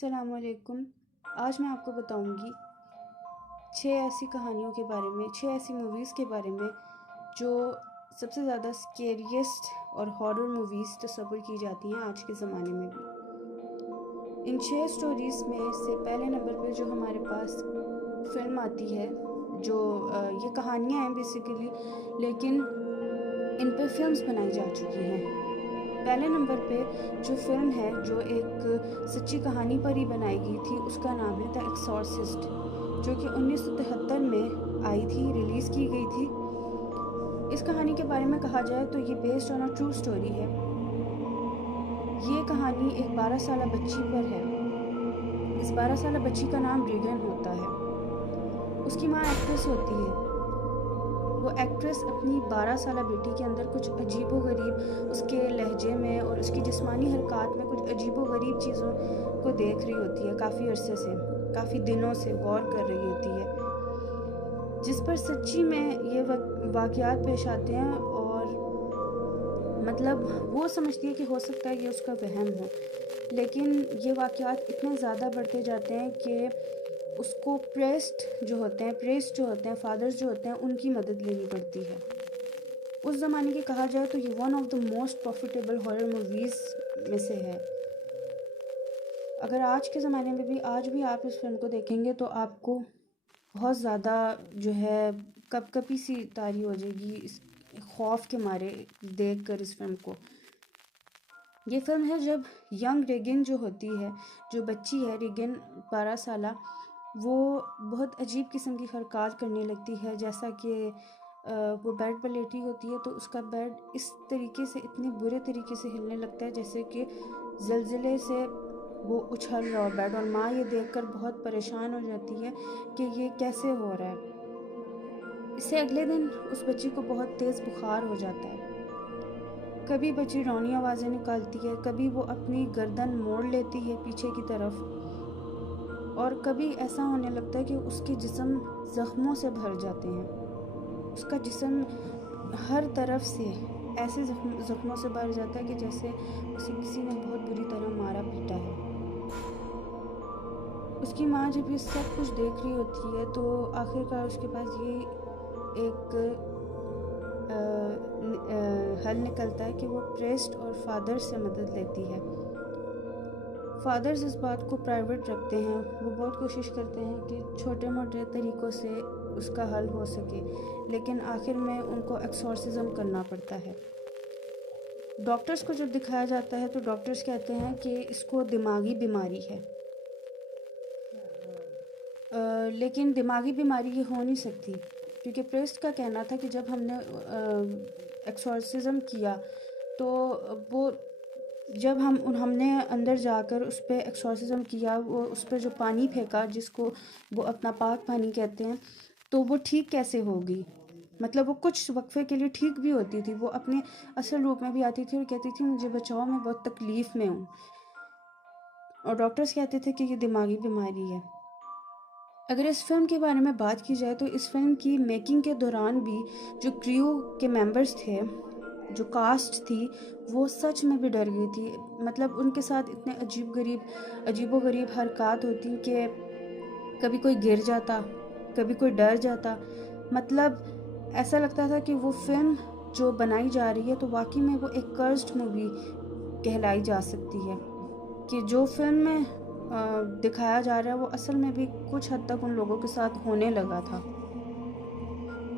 अस्सलामुअलैकुम। आज मैं आपको बताऊंगी 6 ऐसी कहानियों के बारे में, 6 ऐसी मूवीज़ के बारे में जो सबसे ज़्यादा स्केरियस्ट और हॉरर मूवीज़ तस्वुर की जाती हैं आज के ज़माने में भी। इन 6 स्टोरीज़ में से पहले नंबर पे जो हमारे पास फ़िल्म आती है, जो ये कहानियाँ हैं बेसिकली, लेकिन इन पे फिल्म्स बनाई जा चुकी हैं। पहले नंबर पे जो फिल्म है जो एक सच्ची कहानी पर ही बनाई गई थी, उसका नाम है द एक्सॉर्सिस्ट, जो कि 1973 में आई थी, रिलीज़ की गई थी। इस कहानी के बारे में कहा जाए तो ये based on a true story है। ये कहानी एक 12 साल बच्ची पर है। इस 12 साल बच्ची का नाम रीगन होता है। उसकी माँ एक्ट्रेस होती है। वो एक्ट्रेस अपनी 12 साल बेटी के अंदर कुछ अजीबोगरीब, उसके लहजे में और उसकी जिस्मानी हरकत में कुछ अजीबोगरीब चीज़ों को देख रही होती है। काफ़ी अरसे से, काफ़ी दिनों से गौर कर रही होती है, जिस पर सच्ची में ये वाक़यात पेश आते हैं। और मतलब वो समझती है कि हो सकता है ये उसका वहम हो, लेकिन ये वाक़यात इतने ज़्यादा बढ़ते जाते हैं कि उसको प्रेस्ट जो होते हैं, फादर्स जो होते हैं, उनकी मदद लेनी पड़ती है। उस ज़माने की कहा जाए तो ये one of the most profitable horror movies में से है। अगर आज के ज़माने में भी आज भी आप इस फिल्म को देखेंगे तो आपको बहुत ज़्यादा जो है कपकपी सी तारी हो जाएगी इस खौफ के मारे देख कर इस फिल्म को। ये फिल्म है जब यंग रेगिन जो होती है, जो बच्ची है रेगिन 12 साल, वो बहुत अजीब किस्म की हरकत करने लगती है। जैसा कि वो बेड पर लेटी होती है तो उसका बेड इस तरीके से, इतने बुरे तरीके से हिलने लगता है जैसे कि ज़लज़ले से वो उछल रहा हो बेड। और माँ ये देखकर बहुत परेशान हो जाती है कि ये कैसे हो रहा है। इससे अगले दिन उस बच्ची को बहुत तेज़ बुखार हो जाता है। कभी बच्ची रौनी आवाज़ें निकालती है, कभी वो अपनी गर्दन मोड़ लेती है पीछे की तरफ, और कभी ऐसा होने लगता है कि उसके जिस्म ज़ख्मों से भर जाते हैं। उसका जिस्म हर तरफ से ऐसे ज़ख्मों से भर जाता है कि जैसे उसे किसी ने बहुत बुरी तरह मारा पीटा है। उसकी माँ जब ये सब कुछ देख रही होती है तो आखिरकार उसके पास ये एक हल निकलता है कि वो प्रेस्ट और फादर से मदद लेती है। फादर्स इस बात को प्राइवेट रखते हैं। वो बहुत कोशिश करते हैं कि छोटे मोटे तरीक़ों से उसका हल हो सके, लेकिन आखिर में उनको एक्सॉर्सिज्म करना पड़ता है। डॉक्टर्स को जब दिखाया जाता है तो डॉक्टर्स कहते हैं कि इसको दिमागी बीमारी है। लेकिन दिमागी बीमारी ये हो नहीं सकती, क्योंकि प्रेस्ट का कहना था कि जब हमने एक्सॉर्सिज्म किया तो वो जब हमने अंदर जाकर उस पर एक्सॉर्सिज्म किया, वो उस पर जो पानी फेंका जिसको वो अपना पाक पानी कहते हैं, तो वो ठीक कैसे होगी। मतलब वो कुछ वक्फे के लिए ठीक भी होती थी, वो अपने असल रूप में भी आती थी और कहती थी मुझे बचाओ, मैं बहुत तकलीफ़ में हूँ। और डॉक्टर्स कहते थे कि ये दिमागी बीमारी है। अगर इस फिल्म के बारे में बात की जाए तो इस फिल्म की मेकिंग के दौरान भी जो क्रू के मेंबर्स थे, जो कास्ट थी, वो सच में भी डर गई थी। मतलब उनके साथ इतने अजीबोगरीब हरकत होती कि कभी कोई गिर जाता, कभी कोई डर जाता। मतलब ऐसा लगता था कि वो फिल्म जो बनाई जा रही है तो वाकई में वो एक कर्स्ड मूवी कहलाई जा सकती है, कि जो फिल्म में दिखाया जा रहा है वो असल में भी कुछ हद तक उन लोगों के साथ होने लगा था।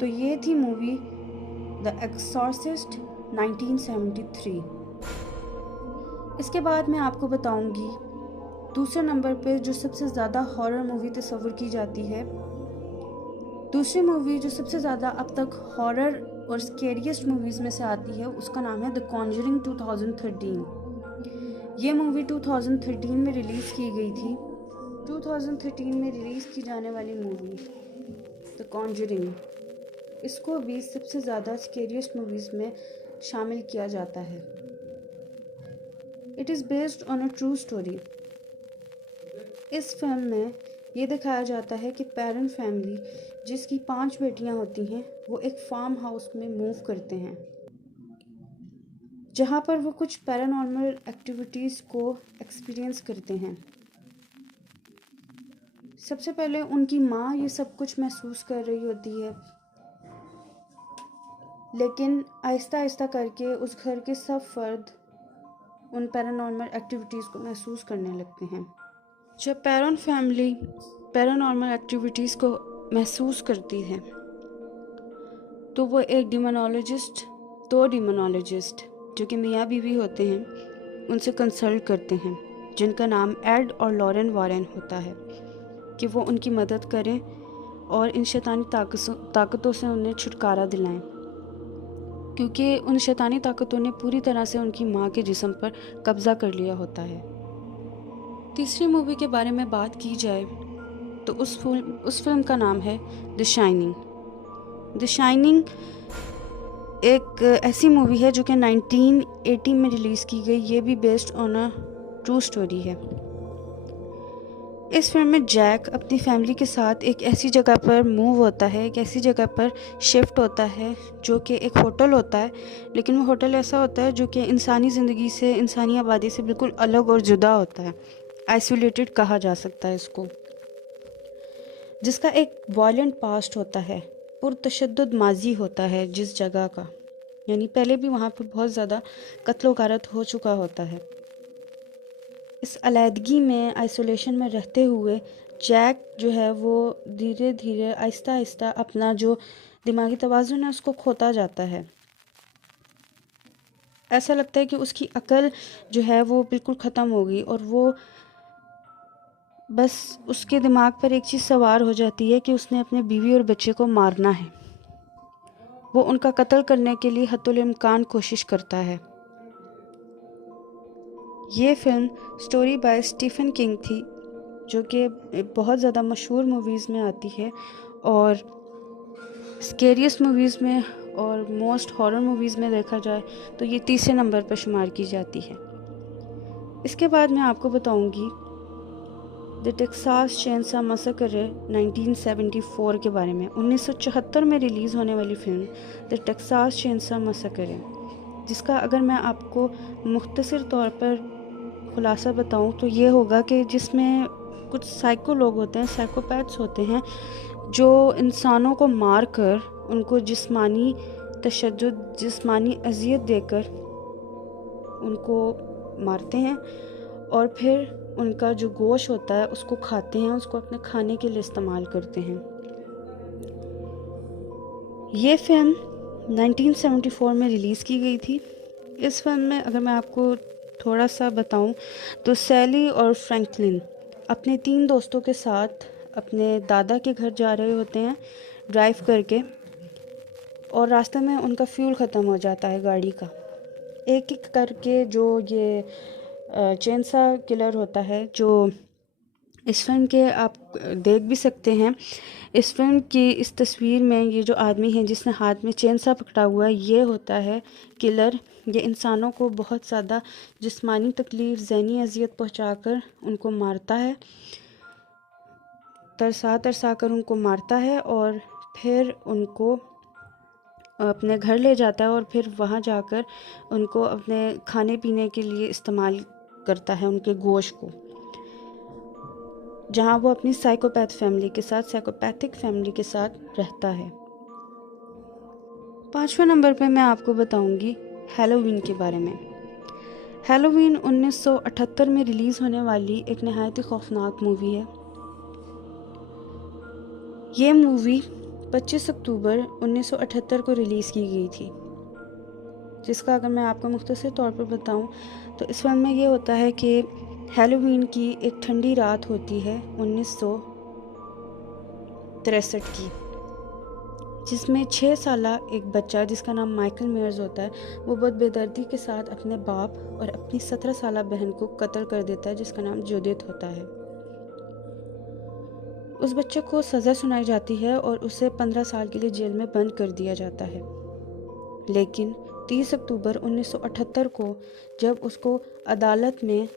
तो ये थी मूवी द एक्सॉर्सिस्ट 1973। इसके बाद मैं आपको बताऊंगी दूसरे नंबर पे जो सबसे ज़्यादा हॉरर मूवी तस्वुर की जाती है। दूसरी मूवी जो सबसे ज़्यादा अब तक हॉरर और स्केरियस्ट मूवीज़ में से आती है, उसका नाम है द कॉन्जरिंग 2013। ये मूवी 2013 में रिलीज़ की गई थी। 2013 में रिलीज़ की जाने वाली मूवी द कॉन्जरिंग, इसको भी सबसे ज़्यादा स्केरियस्ट मूवीज़ में शामिल किया जाता है। It is based on a true story. इस फिल्म में ये दिखाया जाता है कि पेरेंट फैमिली जिसकी 5 बेटियां होती हैं, वो एक फार्म हाउस में मूव करते हैं, जहाँ पर वो कुछ पैरानॉर्मल एक्टिविटीज़ को एक्सपीरियंस करते हैं। सबसे पहले उनकी माँ ये सब कुछ महसूस कर रही होती है, लेकिन आहिस्ता आहिस्ता करके उस घर के सब फर्द उन पैरानॉर्मल एक्टिविटीज़ को महसूस करने लगते हैं। जब पैरॉन फैमिली पैरानॉर्मल एक्टिविटीज़ को महसूस करती है तो वो एक दो डिमोनोलॉजिस्ट जो कि मियाँ बीवी होते हैं, उनसे कंसल्ट करते हैं, जिनका नाम एड और लॉरेन वॉरेन होता है, कि वो उनकी मदद करें और इन शैतानी ताकतों से उन्हें छुटकारा दिलाएं, क्योंकि उन शैतानी ताकतों ने पूरी तरह से उनकी माँ के जिस्म पर कब्ज़ा कर लिया होता है। तीसरी मूवी के बारे में बात की जाए तो उस फिल्म का नाम है द शाइनिंग। द शाइनिंग एक ऐसी मूवी है जो कि 1980 में रिलीज़ की गई। ये भी based on a true story है। इस फिल्म में जैक अपनी फैमिली के साथ एक ऐसी जगह पर मूव होता है, एक ऐसी जगह पर शिफ्ट होता है जो कि एक होटल होता है, लेकिन वो होटल ऐसा होता है जो कि इंसानी ज़िंदगी से, इंसानी आबादी से बिल्कुल अलग और जुदा होता है। आइसोलेटेड कहा जा सकता है इसको, जिसका एक वायलेंट पास्ट होता है, पुरतशद्दुद माजी होता है जिस जगह का, यानी पहले भी वहाँ पर बहुत ज़्यादा कत्ल व गारत हो चुका होता है। इस अलैदगी में, आइसोलेशन में रहते हुए जैक जो है वो धीरे धीरे आहिस्ता आहिस्ता अपना जो दिमागी तवाज़ुन है उसको खोता जाता है। ऐसा लगता है कि उसकी अकल जो है वो बिल्कुल ख़त्म हो गई और वो बस उसके दिमाग पर एक चीज़ सवार हो जाती है कि उसने अपने बीवी और बच्चे को मारना है। वो उनका कत्ल करने के लिए हत्तुल इम्कान कोशिश करता है। ये film story by Stephen King थी, जो कि बहुत ज़्यादा मशहूर मूवीज़ में आती है और स्केरियस्ट मूवीज़ में और मोस्ट हॉरर मूवीज़ में देखा जाए तो ये तीसरे नंबर पर शुमार की जाती है। इसके बाद मैं आपको बताऊंगी द टेक्सास चेनसॉ मैसेकर 1974 के बारे में। 1974 में रिलीज़ होने वाली film the Texas chainsaw massacre है, जिसका अगर मैं आपको मुख्तसर तौर पर खुलासा बताऊं तो ये होगा कि जिसमें कुछ साइको लोग होते हैं, साइकोपैथ्स होते हैं, जो इंसानों को मार कर उनको जिस्मानी तशद्दुद, जिस्मानी अजियत देकर उनको मारते हैं और फिर उनका जो गोश्त होता है उसको खाते हैं, उसको अपने खाने के लिए इस्तेमाल करते हैं। ये फिल्म 1974 में रिलीज़ की गई थी। इस फिल्म में अगर मैं आपको थोड़ा सा बताऊं तो सैली और फ्रैंकलिन अपने 3 दोस्तों के साथ अपने दादा के घर जा रहे होते हैं ड्राइव करके, और रास्ते में उनका फ्यूल ख़त्म हो जाता है गाड़ी का। एक एक करके जो ये चेनसा किलर होता है, जो इस फिल्म के आप देख भी सकते हैं। इस फिल्म की इस तस्वीर में ये जो आदमी है जिसने हाथ में चेनसा पकड़ा हुआ है, ये होता है किलर। ये इंसानों को बहुत ज़्यादा जिस्मानी तकलीफ़, ज़हनी अजियत पहुंचाकर उनको मारता है, तरसा तरसा कर उनको मारता है और फिर उनको अपने घर ले जाता है और फिर वहाँ जाकर उनको अपने खाने पीने के लिए इस्तेमाल करता है, उनके गोश्त को, जहाँ वो अपनी साइकोपैथिक फैमिली के साथ रहता है। 5वें नंबर पे मैं आपको बताऊंगी हैलोवीन के बारे में। हैलोवीन 1978 में रिलीज़ होने वाली एक नहायत ही खौफनाक मूवी है। ये मूवी 25 अक्टूबर 1978 को रिलीज़ की गई थी, जिसका अगर मैं आपको मुख्तसर तौर पर बताऊं तो इस फिल्म में ये होता है कि हैलोवीन की एक ठंडी रात होती है 1963 की, जिसमें 6 साला एक बच्चा जिसका नाम माइकल मेयर्स होता है, वो बहुत बेदर्दी के साथ अपने बाप और अपनी 17 साला बहन को कत्ल कर देता है, जिसका नाम जुदित होता है। उस बच्चे को सज़ा सुनाई जाती है और उसे 15 साल के लिए जेल में बंद कर दिया जाता है। लेकिन 30 अक्टूबर 1978 को जब उसको अदालत में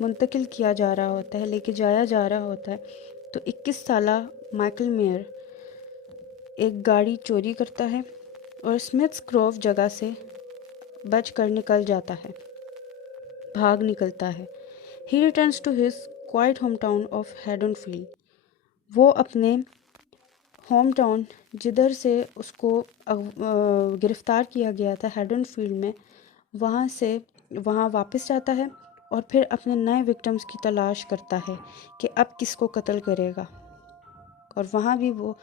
मुंतकिल किया जा रहा होता है, लेके जाया जा रहा होता है, तो 21 साला माइकल मेयर एक गाड़ी चोरी करता है और स्मिथ्स ग्रोव जगह से बच कर निकल जाता है, भाग निकलता है। He returns to his quiet hometown of Haddonfield वो अपने होम टाउन जिधर से उसको गिरफ़्तार किया गया था हेडनफील्ड में, वहाँ वापस जाता है और फिर अपने नए विक्टिम्स की तलाश करता है कि अब किसको कत्ल करेगा, और वहाँ भी वो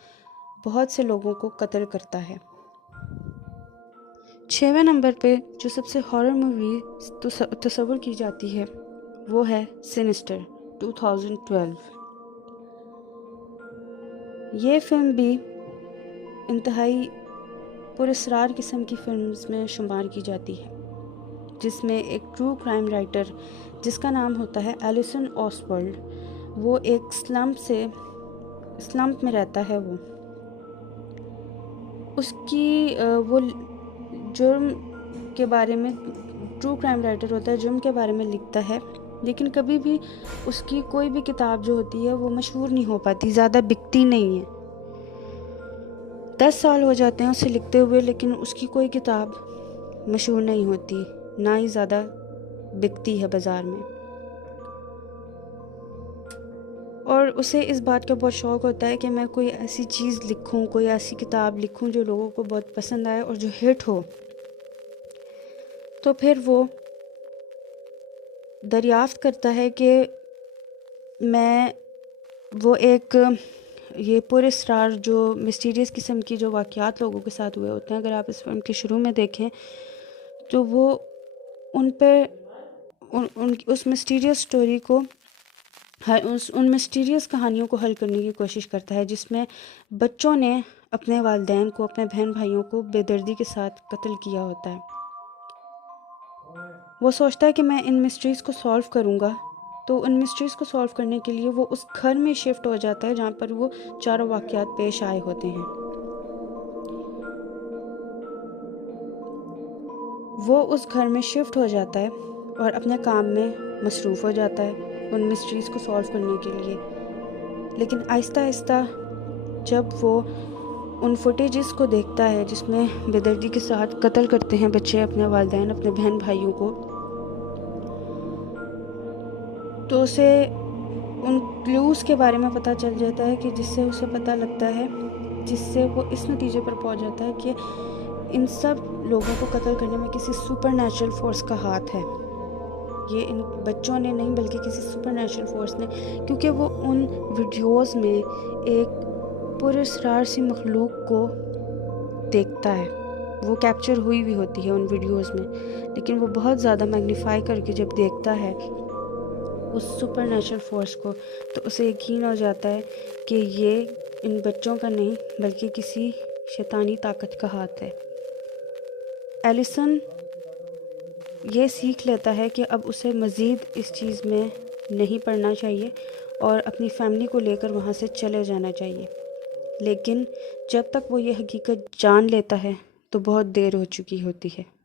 बहुत से लोगों को कत्ल करता है। 6वें नंबर पे जो सबसे हॉरर मूवी तस्वुर की जाती है वो है सिनिस्टर 2012। ये फिल्म भी इंतहाई पुरअसरार किस्म की फिल्म्स में शुमार की जाती है, जिसमें एक ट्रू क्राइम राइटर जिसका नाम होता है एलिसन ऑसवर्ल्ड, वो एक स्लम्प में रहता है। वो जुर्म के बारे में, ट्रू क्राइम राइटर होता है, जुर्म के बारे में लिखता है, लेकिन कभी भी उसकी कोई भी किताब जो होती है वो मशहूर नहीं हो पाती, ज़्यादा बिकती नहीं है। 10 साल हो जाते हैं उसे लिखते हुए, लेकिन उसकी कोई किताब मशहूर नहीं होती, ना ही ज़्यादा बिकती है बाज़ार में। और उसे इस बात का बहुत शौक़ होता है कि मैं कोई ऐसी चीज़ लिखूं, कोई ऐसी किताब लिखूं जो लोगों को बहुत पसंद आए और जो हिट हो। तो फिर वो दरियाफ्त करता है कि वो एक ये पुरअसरार जो मिस्टीरियस किस्म की जो वाक़यात लोगों के साथ हुए होते हैं, अगर आप इस फिल्म के शुरू में देखें तो वो उस मिस्टीरियस स्टोरी को उन मिस्टीरियस कहानियों को हल करने की कोशिश करता है, जिसमें बच्चों ने अपने वालिदैन को, अपने बहन भाइयों को बेदर्दी के साथ कत्ल किया होता है। वो सोचता है कि मैं इन मिस्ट्रीज़ को सॉल्व करूँगा, तो उन मिस्ट्रीज़ को सॉल्व करने के लिए वो उस घर में शिफ्ट हो जाता है जहाँ पर वो चारों वाक़यात पेश आए होते हैं। वो उस घर में शिफ्ट हो जाता है और अपने काम में मसरूफ़ हो जाता है उन मिस्ट्रीज़ को सॉल्व करने के लिए। लेकिन आहिस्ता आहिस्ता जब वो उन फुटेजेस को देखता है जिसमें बेदर्दी के साथ कत्ल करते हैं बच्चे अपने वालिदैन, अपने बहन भाइयों को, तो उसे उन क्लूज़ के बारे में पता चल जाता है कि जिससे उसे पता लगता है, जिससे वो इस नतीजे पर पहुंच जाता है कि इन सब लोगों को कत्ल करने में किसी सुपरनैचुरल फोर्स का हाथ है। ये इन बच्चों ने नहीं, बल्कि किसी सुपरनैचुरल फोर्स ने, क्योंकि वो उन वीडियोस में एक पुरअसरार सी मखलूक को देखता है। वो कैप्चर हुई भी होती है उन वीडियोस में, लेकिन वो बहुत ज़्यादा मैग्नीफाई करके जब देखता है उस सुपरनैचुरल फोर्स को, तो उसे यकीन हो जाता है कि ये इन बच्चों का नहीं बल्कि किसी शैतानी ताकत का हाथ है। एलिसन ये सीख लेता है कि अब उसे मज़ीद इस चीज़ में नहीं पड़ना चाहिए और अपनी फैमिली को लेकर वहाँ से चले जाना चाहिए, लेकिन जब तक वो ये हकीकत जान लेता है तो बहुत देर हो चुकी होती है।